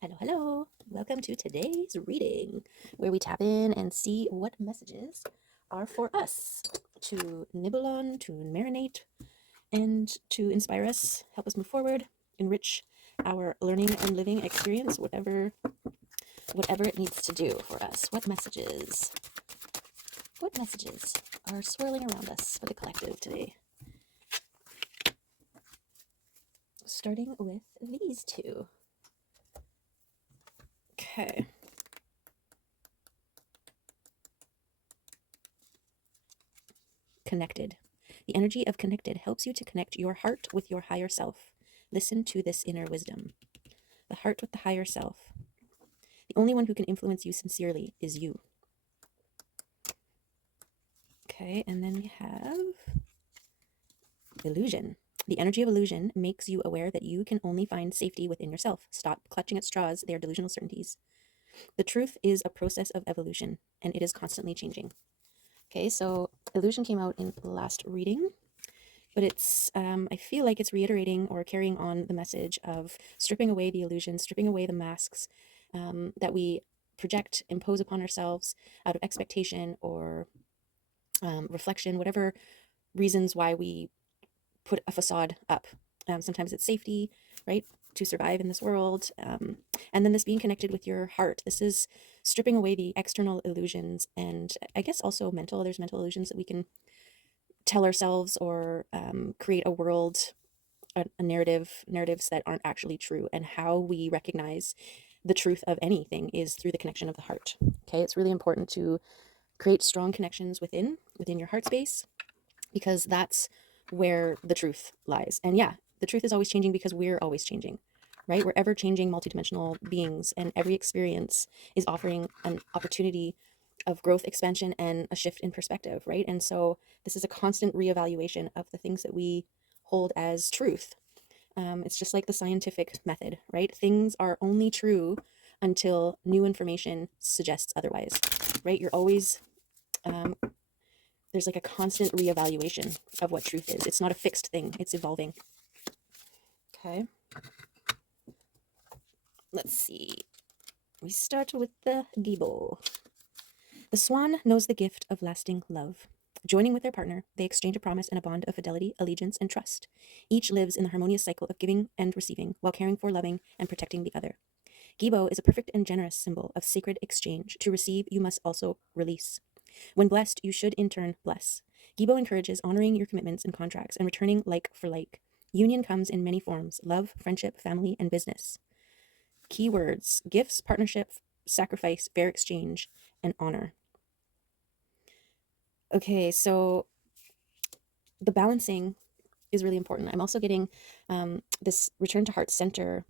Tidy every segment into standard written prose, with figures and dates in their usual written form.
Hello, hello. Welcome to today's reading, where we tap in and see what messages are for us to nibble on, to marinate, and to inspire us, help us move forward, enrich our learning and living experience, whatever it needs to do for us. What messages are swirling around us for the collective today? Starting with these two. Okay. Connected. The energy of connected helps you to connect your heart with your higher self. Listen to this inner wisdom. The heart with the higher self. The only one who can influence you sincerely is you. Okay, and then we have illusion. The energy of illusion makes you aware that you can only find safety within yourself. Stop clutching at straws, they are delusional certainties. The truth is a process of evolution, and it is constantly changing. Okay, so illusion came out in the last reading, but it's, I feel like it's reiterating or carrying on the message of stripping away the illusions, stripping away the masks that we project, impose upon ourselves out of expectation or reflection, whatever reasons why we put a facade up. Sometimes it's safety, right, to survive in this world. And then this being connected with your heart. This is stripping away the external illusions, and I guess also there's mental illusions that we can tell ourselves or create a world, a narratives that aren't actually true. And how we recognize the truth of anything is through the connection of the heart. Okay, it's really important to create strong connections within your heart space, because that's where the truth lies. And yeah, the truth is always changing because we're always changing, right? We're ever changing multidimensional beings, and every experience is offering an opportunity of growth, expansion, and a shift in perspective, right? And so this is a constant reevaluation of the things that we hold as truth. It's just like the scientific method, right? Things are only true until new information suggests otherwise, right? You're always, there's like a constant reevaluation of what truth is. It's not a fixed thing, it's evolving. Okay. Let's see. We start with the Gibo. The swan knows the gift of lasting love. Joining with their partner, they exchange a promise and a bond of fidelity, allegiance, and trust. Each lives in the harmonious cycle of giving and receiving while caring for, loving, and protecting the other. Gibo is a perfect and generous symbol of sacred exchange. To receive, you must also release. When blessed, you should in turn bless. Gibo encourages honoring your commitments and contracts and returning like for like. Union comes in many forms: love, friendship, family, and business. Keywords: gifts, partnership, sacrifice, fair exchange, and honor. Okay, so the balancing is really important. I'm also getting this return to heart center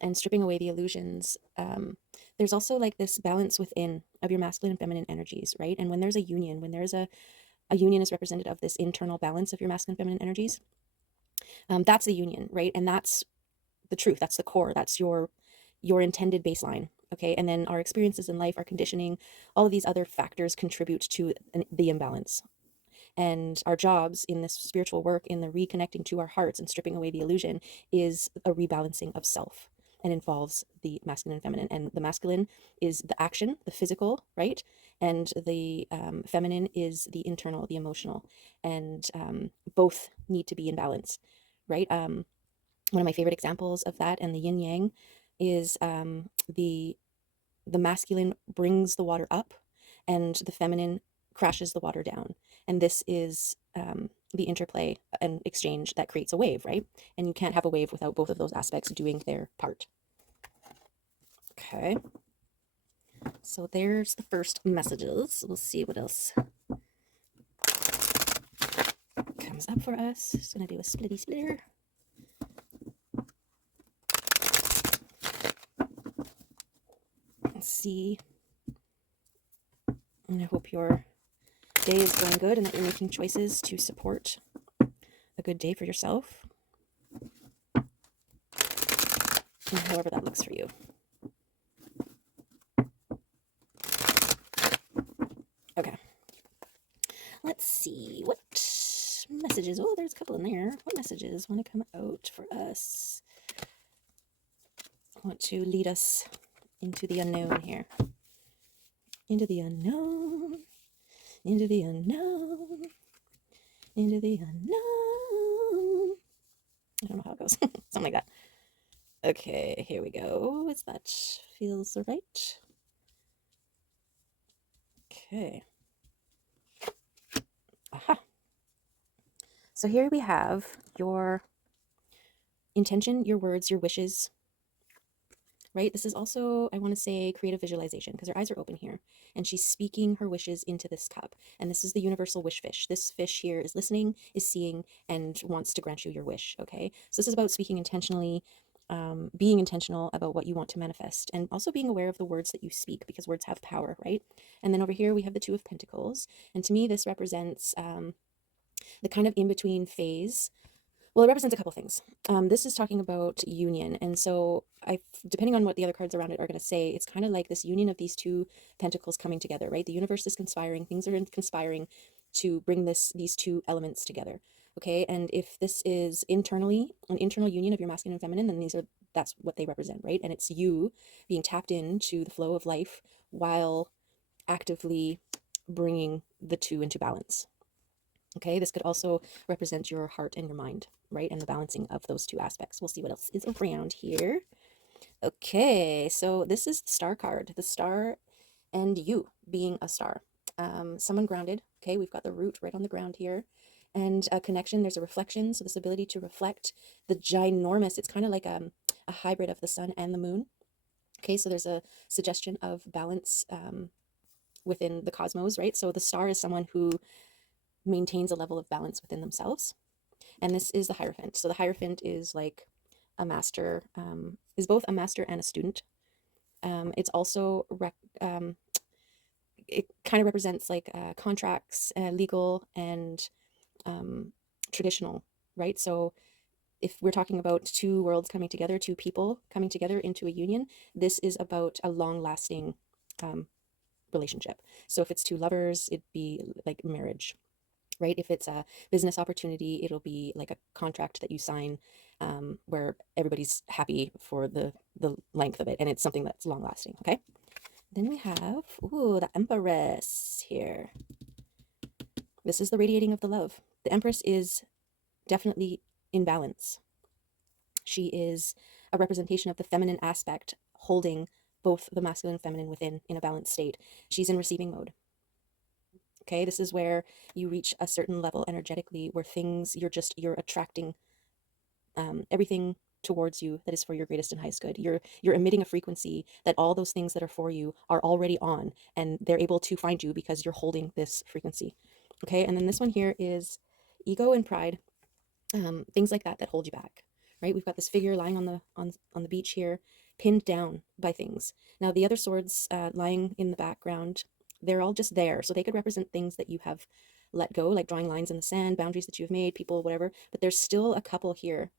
and stripping away the illusions. There's also like this balance within of your masculine and feminine energies, right? And when there's a union, when there's a union is representative of this internal balance of your masculine and feminine energies, that's the union, right? And that's the truth. That's the core. That's your intended baseline. Okay. And then our experiences in life, our conditioning, all of these other factors contribute to the imbalance. And our jobs in this spiritual work, in the reconnecting to our hearts and stripping away the illusion, is a rebalancing of self, and involves the masculine and feminine. And the masculine is the action, the physical, right? And the feminine is the internal, the emotional. And both need to be in balance, right? One of my favorite examples of that and the yin yang is the masculine brings the water up, and the feminine crashes the water down. And this is the interplay and exchange that creates a wave, right? And you can't have a wave without both of those aspects doing their part. Okay. So there's the first messages. We'll see what else comes up for us. Just gonna do a splitty splitter. Let's see. And I hope your day is going good and that you're making choices to support a good day for yourself, and however that looks for you. Okay. Let's see what messages. Oh, there's a couple in there. What messages want to come out for us? want to lead us into the unknown here. Into the unknown, into the unknown, into the unknown. I don't know how it goes. Something like that. Okay, here we go. Is that feels right? Okay. Aha. So here we have your intention, your words, your wishes, right? This is also, I want to say, creative visualization because her eyes are open here and she's speaking her wishes into this cup. And this is the universal wish fish. This fish here is listening, is seeing, and wants to grant you your wish. Okay. So this is about speaking intentionally, being intentional about what you want to manifest, and also being aware of the words that you speak because words have power, right? And then over here we have the Two of Pentacles. And to me, this represents the kind of in between phase. Well, it represents a couple things. This is talking about union. And so depending on what the other cards around it are going to say, it's kind of like this union of these two pentacles coming together, right? The universe is conspiring, things are conspiring to bring these two elements together. Okay. And if this is internally an internal union of your masculine and feminine, then that's what they represent, right? And it's you being tapped into the flow of life while actively bringing the two into balance. Okay, this could also represent your heart and your mind, right? And the balancing of those two aspects. We'll see what else is around here. Okay, so this is the star card, the star and you being a star. Someone grounded. Okay, we've got the root right on the ground here. And a connection, there's a reflection. So this ability to reflect the ginormous, it's kind of like a hybrid of the sun and the moon. Okay, so there's a suggestion of balance within the cosmos, right? So the star is someone who maintains a level of balance within themselves. And this is the Hierophant. So the Hierophant is like a master, is both a master and a student. It's also, it kind of represents like contracts, legal and traditional, right? So if we're talking about two worlds coming together, two people coming together into a union, this is about a long-lasting relationship. So if it's two lovers, it'd be like marriage, right? If it's a business opportunity, it'll be like a contract that you sign where everybody's happy for the length of it, and it's something that's long lasting. Okay. Then we have, ooh, the Empress here. This is the radiating of the love. The Empress is definitely in balance. She is a representation of the feminine aspect, holding both the masculine and feminine within in a balanced state. She's in receiving mode. Okay, this is where you reach a certain level energetically where you're attracting everything towards you that is for your greatest and highest good. You're emitting a frequency that all those things that are for you are already on, and they're able to find you because you're holding this frequency. Okay, and then this one here is ego and pride, things like that hold you back, right? We've got this figure lying on the beach here, pinned down by things. Now the other swords lying in the background, they're all just there, so they could represent things that you have let go, like drawing lines in the sand, boundaries that you've made, people, whatever. But there's still a couple here.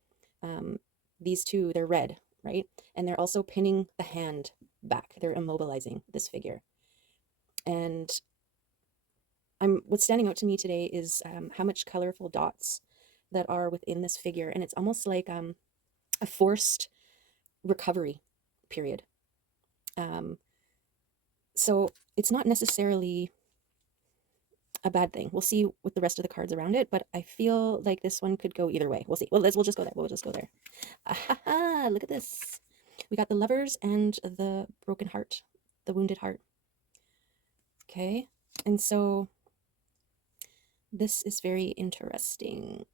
These two, they're red, right? And they're also pinning the hand back. They're immobilizing this figure. And what's standing out to me today is how much colorful dots that are within this figure, and it's almost like a forced recovery period. So it's not necessarily a bad thing. We'll see with the rest of the cards around it, but I feel like this one could go either way. We'll see. We'll just go there. We'll just go there. Ah, look at this. We got the Lovers and the broken heart, the wounded heart. Okay, and so this is very interesting.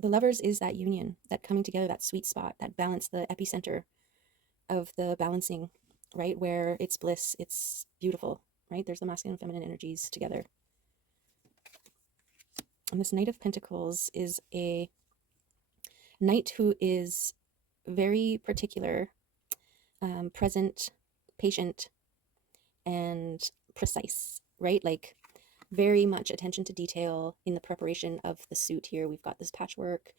The Lovers is that union, that coming together, that sweet spot, that balance, the epicenter of the balancing, right? Where it's bliss, it's beautiful, right? There's the masculine and feminine energies together. And this Knight of Pentacles is a knight who is very particular, present, patient, and precise, right? Like very much attention to detail in the preparation of the suit here. We've got this patchwork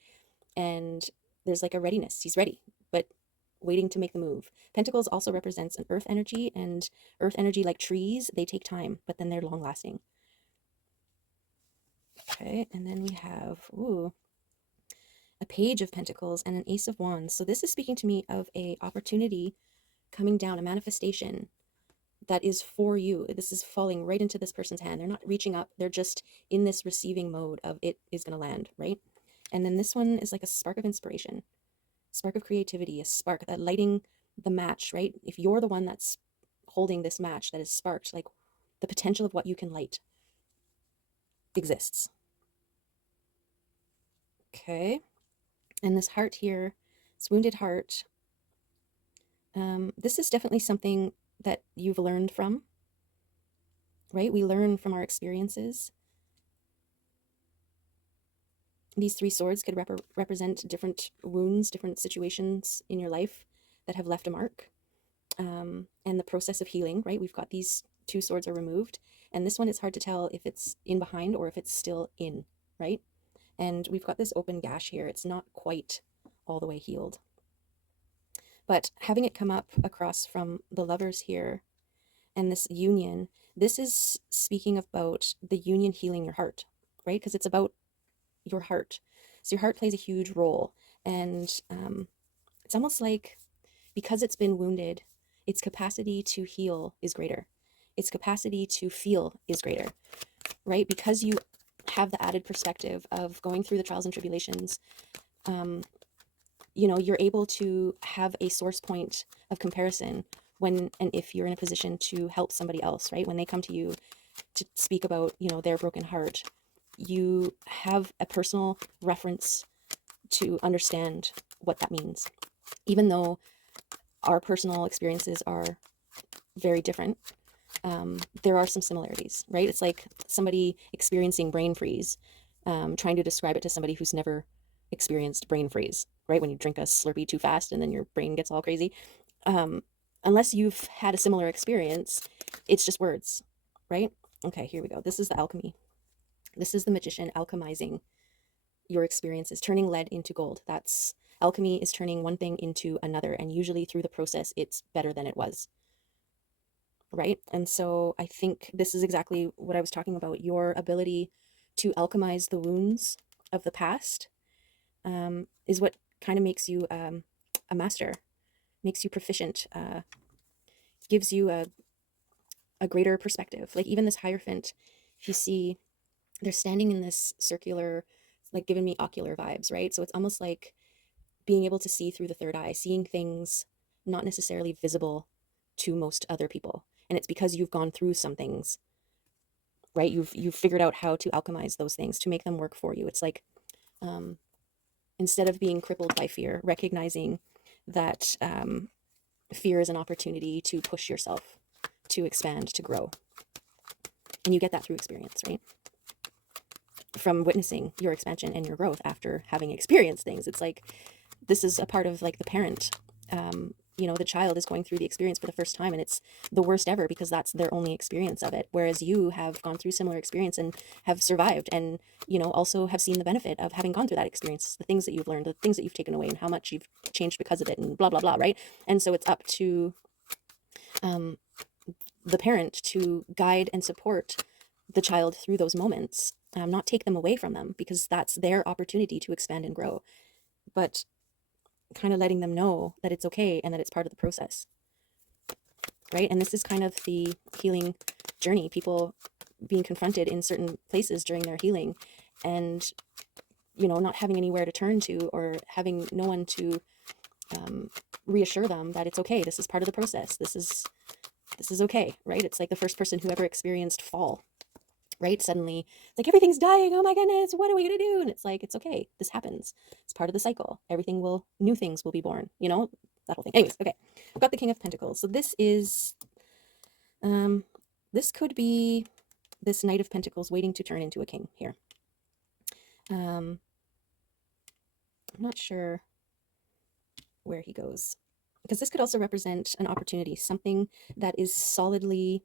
and there's like a readiness. He's ready, but waiting to make the move. Pentacles also represents an earth energy, and earth energy, like trees, they take time, but then they're long lasting. Okay, and then we have, ooh, a Page of Pentacles, and an Ace of Wands. So this is speaking to me of a opportunity coming down, a manifestation that is for you. This is falling right into this person's hand. They're not reaching up. They're just in this receiving mode of it is going to land, right? And then this one is like a spark of inspiration, spark of creativity, a spark that lighting the match, right? If you're the one that's holding this match that is sparked, like the potential of what you can light exists. Okay. And this heart here, this wounded heart, this is definitely something that you've learned from, right? We learn from our experiences. These 3 swords could represent different wounds, different situations in your life that have left a mark. And the process of healing, right? We've got these 2 swords are removed. And this one, it's hard to tell if it's in behind or if it's still in, right? And we've got this open gash here. It's not quite all the way healed. But having it come up across from the Lovers here and this union, this is speaking about the union healing your heart, right? Because it's about your heart. So your heart plays a huge role. And it's almost like because it's been wounded, its capacity to heal is greater. Its capacity to feel is greater, right? Because you have the added perspective of going through the trials and tribulations, you know, you're able to have a source point of comparison when and if you're in a position to help somebody else, right? When they come to you to speak about, you know, their broken heart, you have a personal reference to understand what that means. Even though our personal experiences are very different, there are some similarities, right? It's like somebody experiencing brain freeze, trying to describe it to somebody who's never experienced brain freeze, right? When you drink a Slurpee too fast and then your brain gets all crazy. Unless you've had a similar experience, it's just words, right? Okay, here we go. This is the alchemy. This is the magician alchemizing your experiences, turning lead into gold. That's alchemy, is turning one thing into another. And usually through the process, it's better than it was. Right. And so I think this is exactly what I was talking about. Your ability to alchemize the wounds of the past is what kind of makes you a master, makes you proficient, gives you a greater perspective. Like even this Hierophant, if you see, they're standing in this circular, like giving me ocular vibes, right? So it's almost like being able to see through the third eye, seeing things not necessarily visible to most other people. And it's because you've gone through some things, right? You've figured out how to alchemize those things to make them work for you. It's like instead of being crippled by fear, recognizing that fear is an opportunity to push yourself, to expand, to grow. And you get that through experience, right? From witnessing your expansion and your growth after having experienced things. It's like this is a part of like the parent. You know, the child is going through the experience for the first time and it's the worst ever because that's their only experience of it. Whereas you have gone through similar experience and have survived and, you know, also have seen the benefit of having gone through that experience, the things that you've learned, the things that you've taken away and how much you've changed because of it and blah, blah, blah, right? And so it's up to the parent to guide and support the child through those moments, not take them away from them because that's their opportunity to expand and grow. But kind of letting them know that it's okay and that it's part of the process, right? And this is kind of the healing journey, people being confronted in certain places during their healing and, you know, not having anywhere to turn to or having no one to reassure them that it's okay. This is part of the process. This is okay, right? It's like the first person who ever experienced fall, right? Suddenly it's like everything's dying. Oh my goodness, what are we gonna do? And it's like, it's okay. This happens. It's part of the cycle. New things will be born, you know, that whole thing. Anyways, okay. I've got the King of Pentacles. So this is, this could be this Knight of Pentacles waiting to turn into a king here. I'm not sure where he goes because this could also represent an opportunity, something that is solidly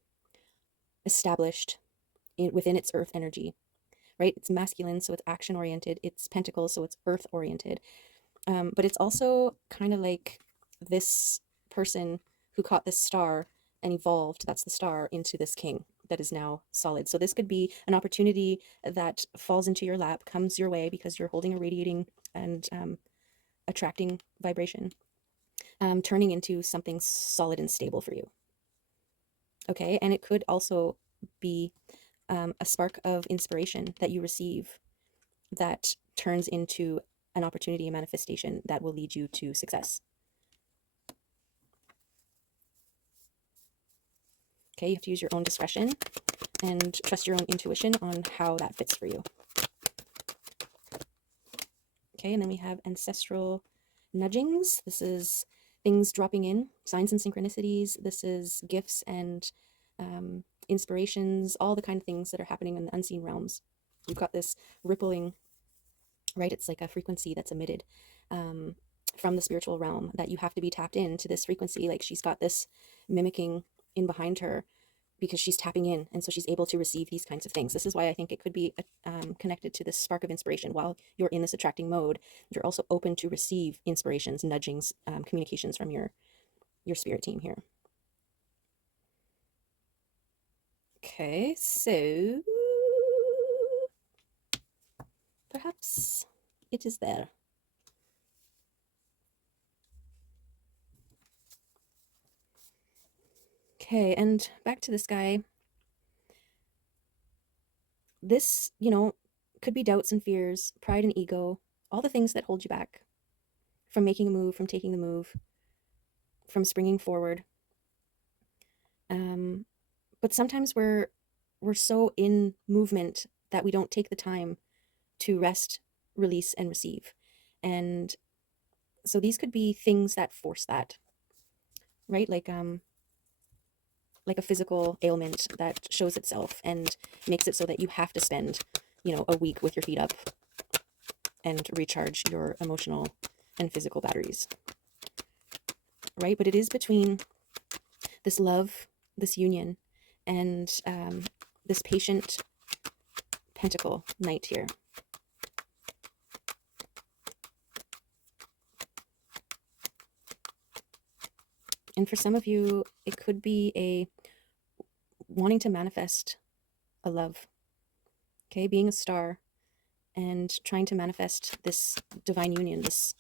established within its earth energy, right? It's masculine, so it's action oriented. It's pentacles, so it's earth oriented. But it's also kind of like this person who caught this star and evolved, that's the star, into this king that is now solid. So this could be an opportunity that falls into your lap, comes your way because you're holding a radiating and attracting vibration, turning into something solid and stable for you. Okay, and it could also be a spark of inspiration that you receive that turns into an opportunity, a manifestation that will lead you to success. Okay, you have to use your own discretion and trust your own intuition on how that fits for you. Okay, and then we have ancestral nudgings. This is things dropping in, signs and synchronicities. This is gifts and inspirations, all the kind of things that are happening in the unseen realms. You've got this rippling, right? It's like a frequency that's emitted from the spiritual realm that you have to be tapped into this frequency. Like she's got this mimicking in behind her because she's tapping in, and so she's able to receive these kinds of things. This is why I think it could be connected to this spark of inspiration. While you're in this attracting mode, you're also open to receive inspirations, nudgings, communications from your spirit team here. Okay, so perhaps it is there. Okay, and back to this guy. This, could be doubts and fears, pride and ego, all the things that hold you back from making a move, from taking the move, from springing forward. But sometimes we're so in movement that we don't take the time to rest, release, and receive. And so these could be things that force that, right? Like a physical ailment that shows itself and makes it so that you have to spend, a week with your feet up and recharge your emotional and physical batteries, right? But it is between this love, this union, and this patient pentacle knight here. And for some of you, it could be a wanting to manifest a love, okay? Being a star and trying to manifest this divine union, this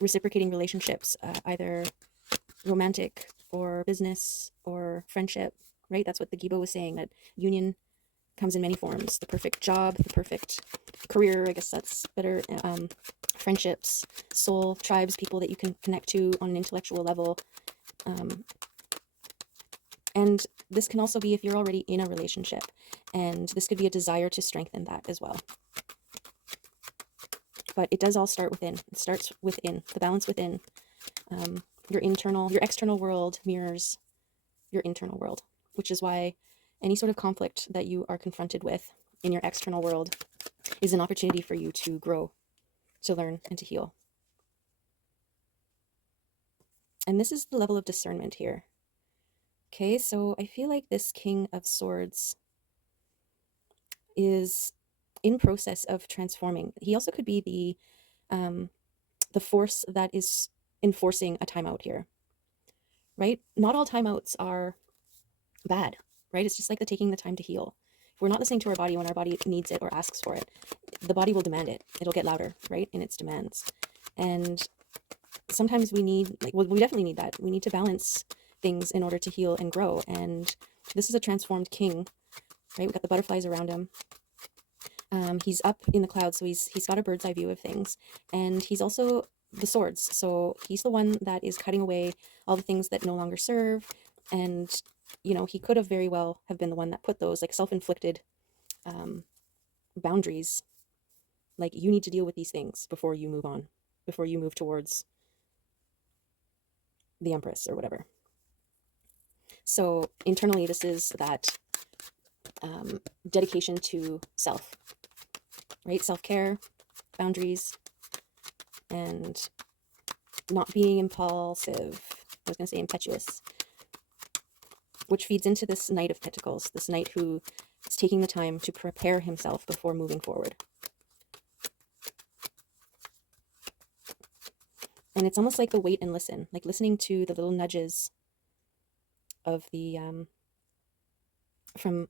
reciprocating relationships, either romantic or business or friendship, right? That's what the Gibo was saying, that union comes in many forms. The perfect job, the perfect career, I guess that's better. Friendships, soul, tribes, people that you can connect to on an intellectual level. And this can also be if you're already in a relationship, and this could be a desire to strengthen that as well. But it does all start within. It starts within, the balance within. Your external world mirrors your internal world, which is why any sort of conflict that you are confronted with in your external world is an opportunity for you to grow, to learn, and to heal. And this is the level of discernment here. Okay, so I feel like this King of Swords is in process of transforming. He also could be the force that is enforcing a timeout here, right? Not all timeouts are bad, right? It's just like taking the time to heal. If we're not listening to our body when our body needs it or asks for it, the body will demand it. It'll get louder, right, in its demands. And sometimes we need, we definitely need that. We need to balance things in order to heal and grow. And this is a transformed king, right? We've got the butterflies around him. He's up in the clouds, so he's got a bird's eye view of things. And he's also the swords. So he's the one that is cutting away all the things that no longer serve. And, he could have very well have been the one that put those self-inflicted boundaries. Like, you need to deal with these things before you move on, before you move towards the Empress or whatever. So internally, this is that dedication to self, right? Self-care, boundaries, and not being impulsive. I was going to say impetuous, which feeds into this Knight of Pentacles, this knight who is taking the time to prepare himself before moving forward. And it's almost like the wait and listen, like listening to the little nudges of the from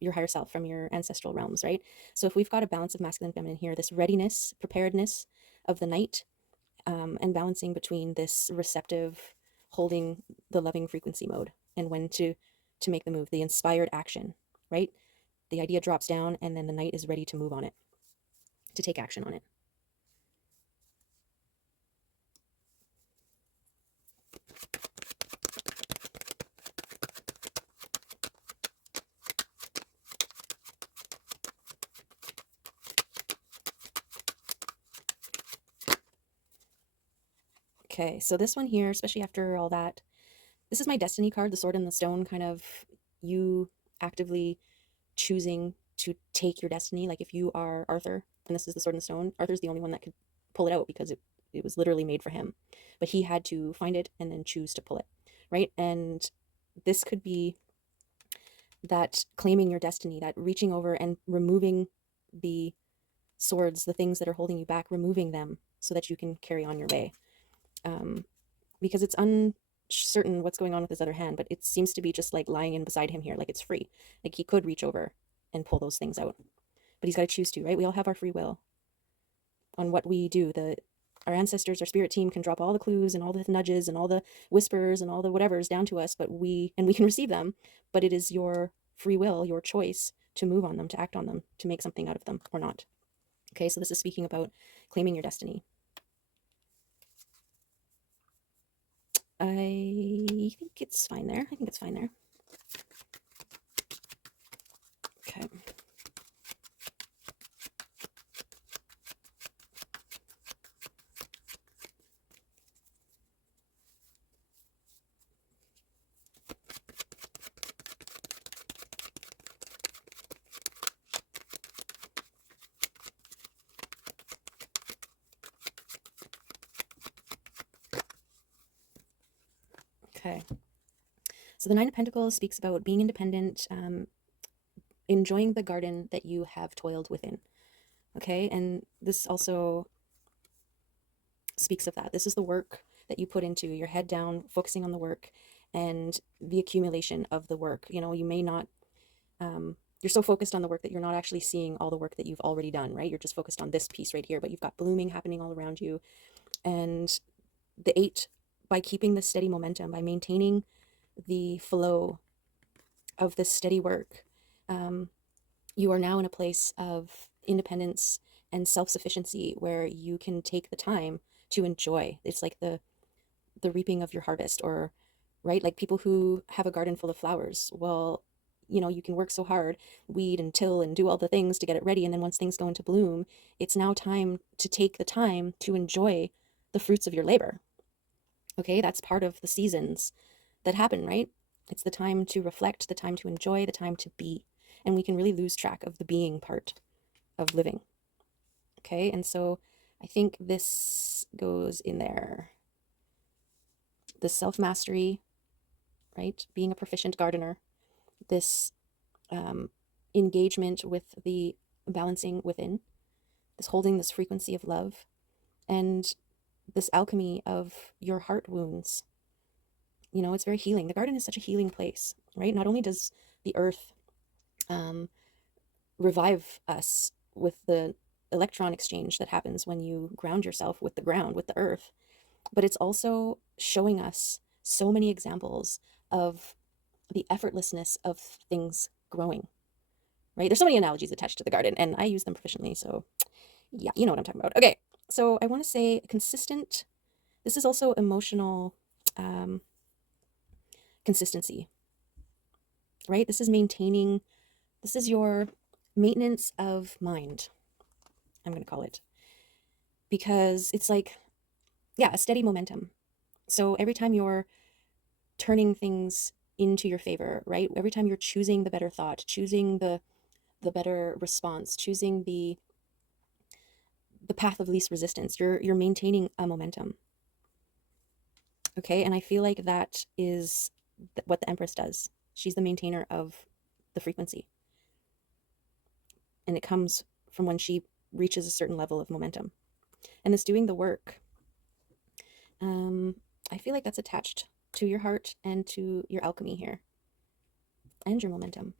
your higher self, from your ancestral realms, right? So if we've got a balance of masculine and feminine here, this readiness, preparedness of the night, and balancing between this receptive, holding the loving frequency mode, and when to make the move, the inspired action, right? The idea drops down, and then the night is ready to move on it, to take action on it. Okay, so this one here, especially after all that, this is my destiny card, the sword and the stone, kind of you actively choosing to take your destiny. Like if you are Arthur and this is the sword and the stone, Arthur's the only one that could pull it out because it was literally made for him. But he had to find it and then choose to pull it, right? And this could be that claiming your destiny, that reaching over and removing the swords, the things that are holding you back, removing them so that you can carry on your way. Because it's uncertain what's going on with his other hand, but it seems to be just like lying in beside him here, like it's free. Like he could reach over and pull those things out, but he's got to choose to, right? We all have our free will on what we do. Our ancestors, our spirit team can drop all the clues and all the nudges and all the whispers and all the whatevers down to us, but we can receive them, but it is your free will, your choice to move on them, to act on them, to make something out of them or not. Okay, so this is speaking about claiming your destiny. I think it's fine there. I think it's fine there. Okay. Okay. So the Nine of Pentacles speaks about being independent, enjoying the garden that you have toiled within. Okay. And this also speaks of that. This is the work that you put into your head down, focusing on the work and the accumulation of the work. You know, you may not, you're so focused on the work that you're not actually seeing all the work that you've already done, right? You're just focused on this piece right here, but you've got blooming happening all around you. And the 8, by keeping the steady momentum, by maintaining the flow of this steady work, you are now in a place of independence and self-sufficiency where you can take the time to enjoy. It's like the reaping of your harvest, or right, like people who have a garden full of flowers. Well, you know, you can work so hard, weed and till and do all the things to get it ready, and then once things go into bloom, it's now time to take the time to enjoy the fruits of your labor. Okay, that's part of the seasons that happen, right? It's the time to reflect, the time to enjoy, the time to be. And we can really lose track of the being part of living. Okay, and so I think this goes in there. The self-mastery, right? Being a proficient gardener, this engagement with the balancing within, this holding this frequency of love, and this alchemy of your heart wounds. You know, it's very healing. The garden is such a healing place, right? Not only does the earth revive us with the electron exchange that happens when you ground yourself with the ground, with the earth, but it's also showing us so many examples of the effortlessness of things growing, right? There's so many analogies attached to the garden, and I use them proficiently. So yeah, you know what I'm talking about. Okay, so I want to say consistent. This is also emotional consistency, right? This is maintaining, this is your maintenance of mind, I'm going to call it, because it's like, yeah, a steady momentum. So every time you're turning things into your favor, right? Every time you're choosing the better thought, choosing the better response, choosing the path of least resistance, you're maintaining a momentum. Okay, and I feel like that is what the Empress does. She's the maintainer of the frequency, and it comes from when she reaches a certain level of momentum. And this doing the work, I feel like that's attached to your heart and to your alchemy here. and your momentum.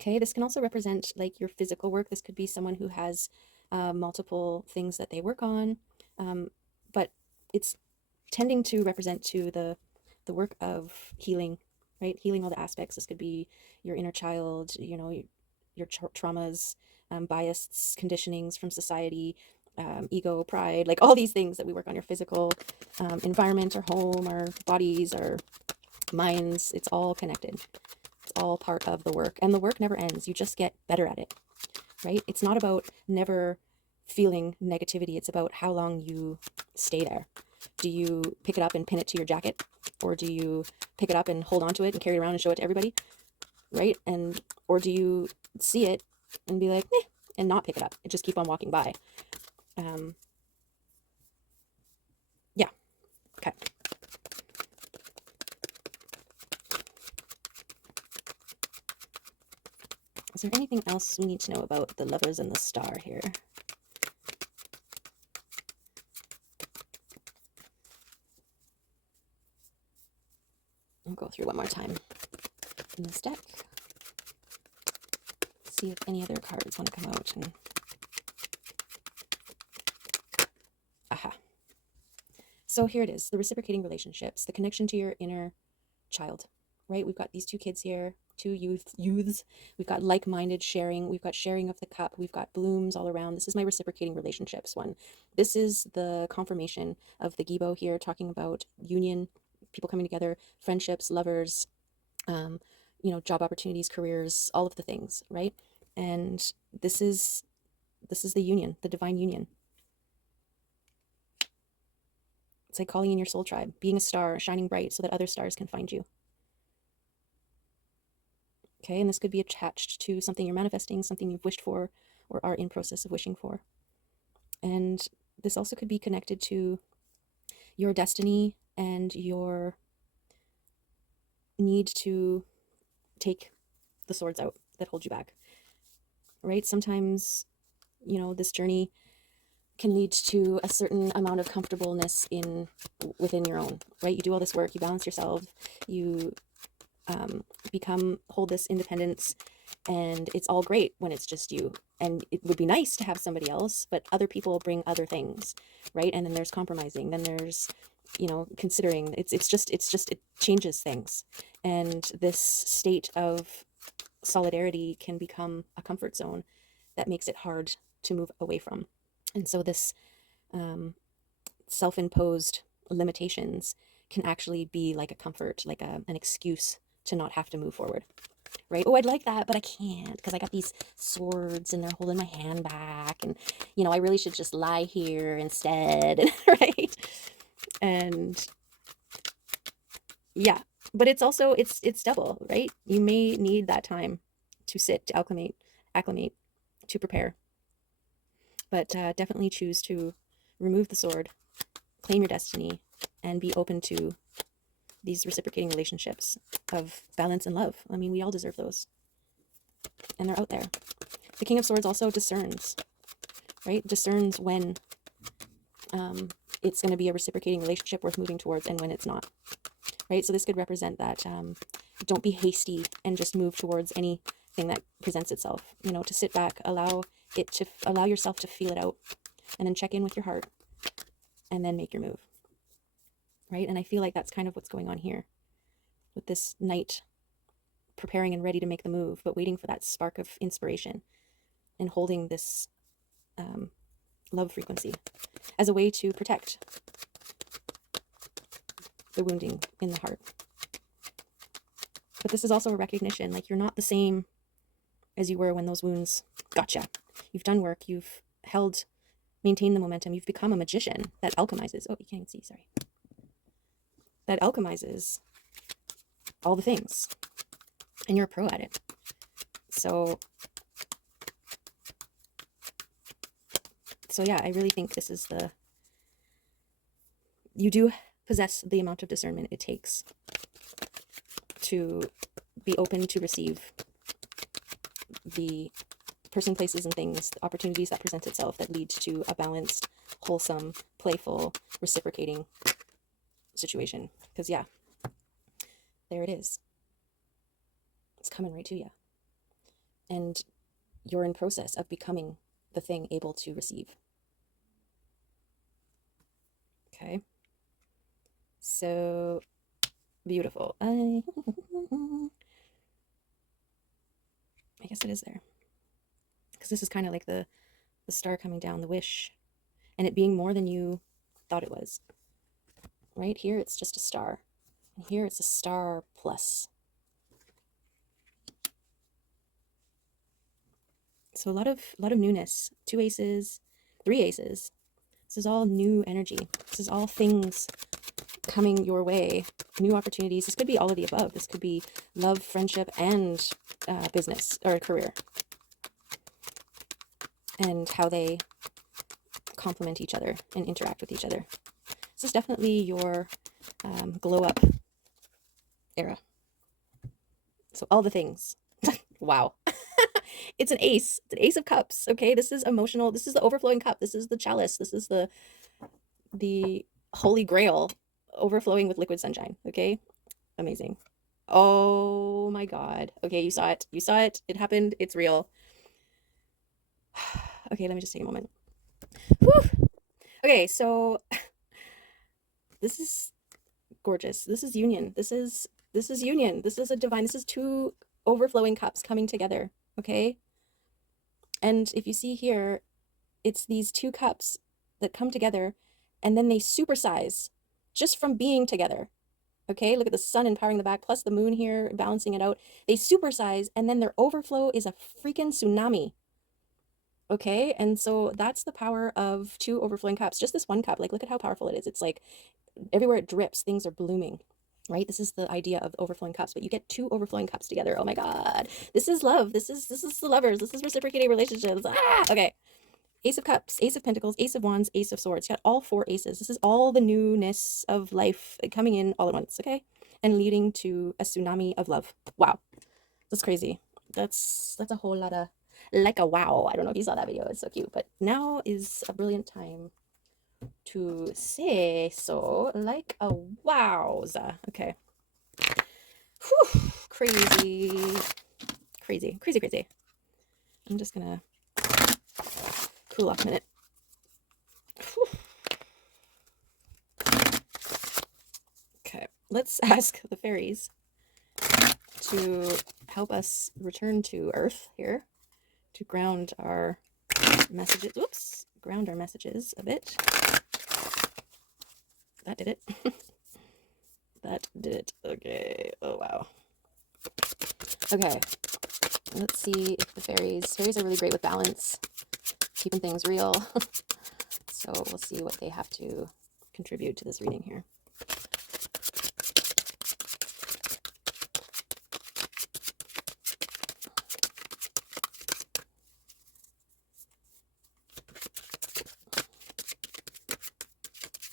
Okay, this can also represent like your physical work. This could be someone who has multiple things that they work on, but it's tending to represent to the work of healing, right? Healing all the aspects. This could be your inner child, you know, your traumas, biases, conditionings from society, ego, pride, like all these things that we work on, your physical environment, our home, our bodies, our minds. It's all connected. It's all part of the work, and the work never ends. You just get better at it, right? It's not about never feeling negativity. It's about how long you stay there. Do you pick it up and pin it to your jacket, or do you pick it up and hold on to it and carry it around and show it to everybody, right? And or do you see it and be like, eh, and not pick it up and just keep on walking by? Yeah. Okay. Is there anything else we need to know about the lovers and the star here? I'll go through one more time in this deck. See if any other cards want to come out. And aha. So here it is, the reciprocating relationships, the connection to your inner child, right? We've got these two kids here, two youths. We've got like-minded sharing. We've got sharing of the cup. We've got blooms all around. This is my reciprocating relationships one. This is the confirmation of the Gibo here, talking about union, people coming together, friendships, lovers, you know, job opportunities, careers, all of the things, right? And this is the union, the divine union. It's like calling in your soul tribe, being a star, shining bright so that other stars can find you. Okay, and this could be attached to something you're manifesting, something you've wished for, or are in process of wishing for. And this also could be connected to your destiny and your need to take the swords out that hold you back, right? Sometimes, you know, this journey can lead to a certain amount of comfortableness within your own, right? You do all this work, you balance yourself, you hold this independence, and it's all great when it's just you. And it would be nice to have somebody else, but other people bring other things, right? And then there's compromising, then there's, you know, considering. It changes things, and this state of solidarity can become a comfort zone that makes it hard to move away from. And so this self-imposed limitations can actually be like a comfort, like an excuse to not have to move forward, right? Oh, I'd like that, but I can't because I got these swords and they're holding my hand back, and you know, I really should just lie here instead, right? And yeah, but it's also it's double, right? You may need that time to sit, to acclimate, to prepare, but definitely choose to remove the sword, claim your destiny, and be open to these reciprocating relationships of balance and love. I mean, we all deserve those, and they're out there. The King of Swords also discerns, right? Discerns when it's going to be a reciprocating relationship worth moving towards and when it's not, right? So this could represent that don't be hasty and just move towards anything that presents itself. You know, to sit back, allow yourself to feel it out, and then check in with your heart, and then make your move, right? And I feel like that's kind of what's going on here with this knight preparing and ready to make the move, but waiting for that spark of inspiration and holding this love frequency as a way to protect the wounding in the heart. But this is also a recognition, like, you're not the same as you were when those wounds gotcha. You've done work, you've maintained the momentum, you've become a magician that alchemizes. Oh, you can't even see, sorry. That alchemizes all the things, and you're a pro at it. So yeah, I really think this is you do possess the amount of discernment it takes to be open to receive the person, places, and things, the opportunities that present itself that lead to a balanced, wholesome, playful, reciprocating situation. Because yeah, there it is. It's coming right to you. And you're in process of becoming the thing able to receive. Okay. So beautiful. I guess it is there. Because this is kind of like the star coming down, the wish, and it being more than you thought it was. Right here, it's just a star. And here, it's a star plus. So a lot of newness. 2 aces, 3 aces. This is all new energy. This is all things coming your way. New opportunities. This could be all of the above. This could be love, friendship, and business or career. And how they complement each other and interact with each other. This is definitely your glow up era. So all the things. Wow. It's an ace. It's an ace of cups. Okay, this is emotional. This is the overflowing cup. This is the chalice. This is the holy grail overflowing with liquid sunshine. Okay, amazing. Oh my god. Okay, you saw it. You saw it. It happened. It's real. Okay, let me just take a moment. Whew. Okay, so this is gorgeous. This is union. This is union. This is a divine. This is 2 overflowing cups coming together. Okay, and if you see here, it's these 2 cups that come together and then they supersize just from being together. Okay, look at the sun empowering the back, plus the moon here balancing it out. They supersize and then their overflow is a freaking tsunami. Okay, and so that's the power of 2 overflowing cups. Just this 1 cup, like look at how powerful it is. It's like everywhere it drips, things are blooming. Right? This is the idea of overflowing cups, but you get 2 overflowing cups together. Oh my god. This is love. This is the lovers. This is reciprocating relationships. Okay. Ace of Cups, Ace of Pentacles, Ace of Wands, Ace of Swords. You got all 4 aces. This is all the newness of life coming in all at once, okay? And leading to a tsunami of love. Wow. That's crazy. That's a whole lot of, like a wow. I don't know if you saw that video. It's so cute. But now is a brilliant time to say so, like a wowza. Okay. Whew. Crazy. Crazy. Crazy, crazy. I'm just gonna cool off a minute. Whew. Okay, let's ask the fairies to help us return to Earth here, to ground our messages. Oops, ground our messages a bit. That did it. That did it. Okay. Oh, wow. Okay. Let's see if the fairies are really great with balance, keeping things real. So we'll see what they have to contribute to this reading here.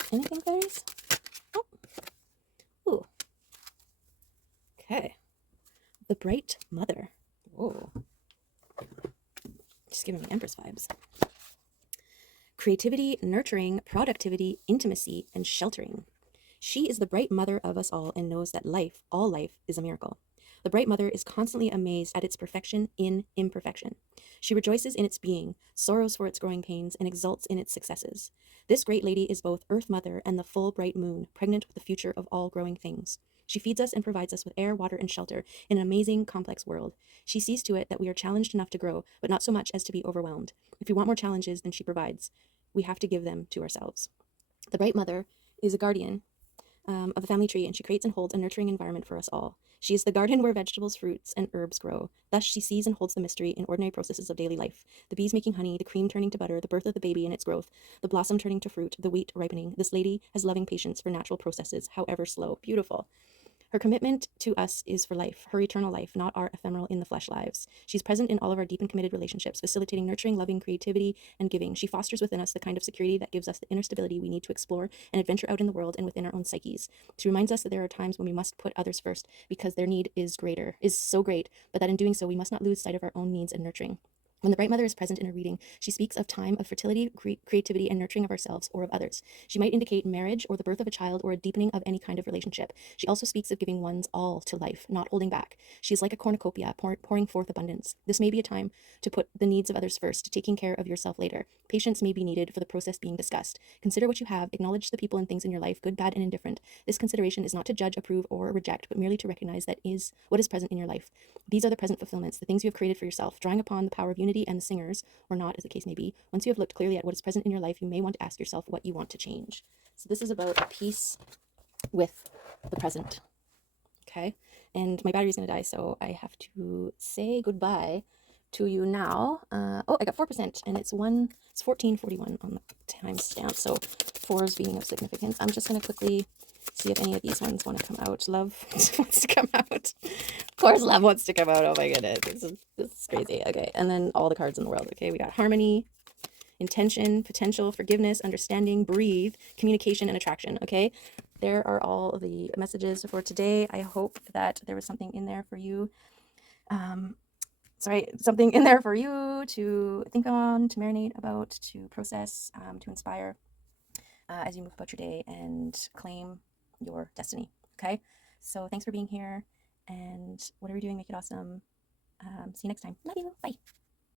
Anything, fairies? Oh. Ooh. Okay. The Bright Mother. Whoa. Just giving me Empress vibes. Creativity, nurturing, productivity, intimacy, and sheltering. She is the bright mother of us all and knows that life, all life, is a miracle. The bright mother is constantly amazed at its perfection in imperfection. She rejoices in its being, sorrows for its growing pains, and exults in its successes. This great lady is both Earth Mother and the full bright moon, pregnant with the future of all growing things. She feeds us and provides us with air, water, and shelter in an amazing, complex world. She sees to it that we are challenged enough to grow, but not so much as to be overwhelmed. If we want more challenges than she provides, we have to give them to ourselves. The bright mother is a guardian of the family tree, and she creates and holds a nurturing environment for us all. She is the garden where vegetables, fruits, and herbs grow. Thus, she sees and holds the mystery in ordinary processes of daily life. The bees making honey, the cream turning to butter, the birth of the baby and its growth, the blossom turning to fruit, the wheat ripening. This lady has loving patience for natural processes, however slow. Beautiful. Her commitment to us is for life, her eternal life, not our ephemeral in the flesh lives. She's present in all of our deep and committed relationships, facilitating nurturing, loving, creativity, and giving. She fosters within us the kind of security that gives us the inner stability we need to explore and adventure out in the world and within our own psyches. She reminds us that there are times when we must put others first because their need is so great, but that in doing so we must not lose sight of our own needs and nurturing. When the Bright Mother is present in a reading, she speaks of time of fertility, creativity, and nurturing of ourselves or of others. She might indicate marriage or the birth of a child or a deepening of any kind of relationship. She also speaks of giving one's all to life, not holding back. She is like a cornucopia, pouring forth abundance. This may be a time to put the needs of others first, taking care of yourself later. Patience may be needed for the process being discussed. Consider what you have, acknowledge the people and things in your life, good, bad, and indifferent. This consideration is not to judge, approve, or reject, but merely to recognize that is what is present in your life. These are the present fulfillments, the things you have created for yourself, drawing upon the power of unity and the singers, or not, as the case may be. Once you have looked clearly at what is present in your life, you may want to ask yourself what you want to change. So this is about peace with the present. Okay. And my battery's going to die, so I have to say goodbye to you now. Oh, I got 4%, and it's 14:41 on the timestamp. So 4 is being of significance. I'm just going to quickly see if any of these ones want to come out. Love wants to come out. Of course, love wants to come out. Oh my goodness, this is crazy. Okay, and then all the cards in the world. Okay, we got harmony, intention, potential, forgiveness, understanding, breathe, communication, and attraction. Okay, there are all the messages for today. I hope that there was something in there for you. Something in there for you to think on, to marinate about, to process, to inspire as you move about your day and claim your destiny. Okay, so thanks for being here, and whatever you're doing, make it awesome. See you next time. Love you. Bye.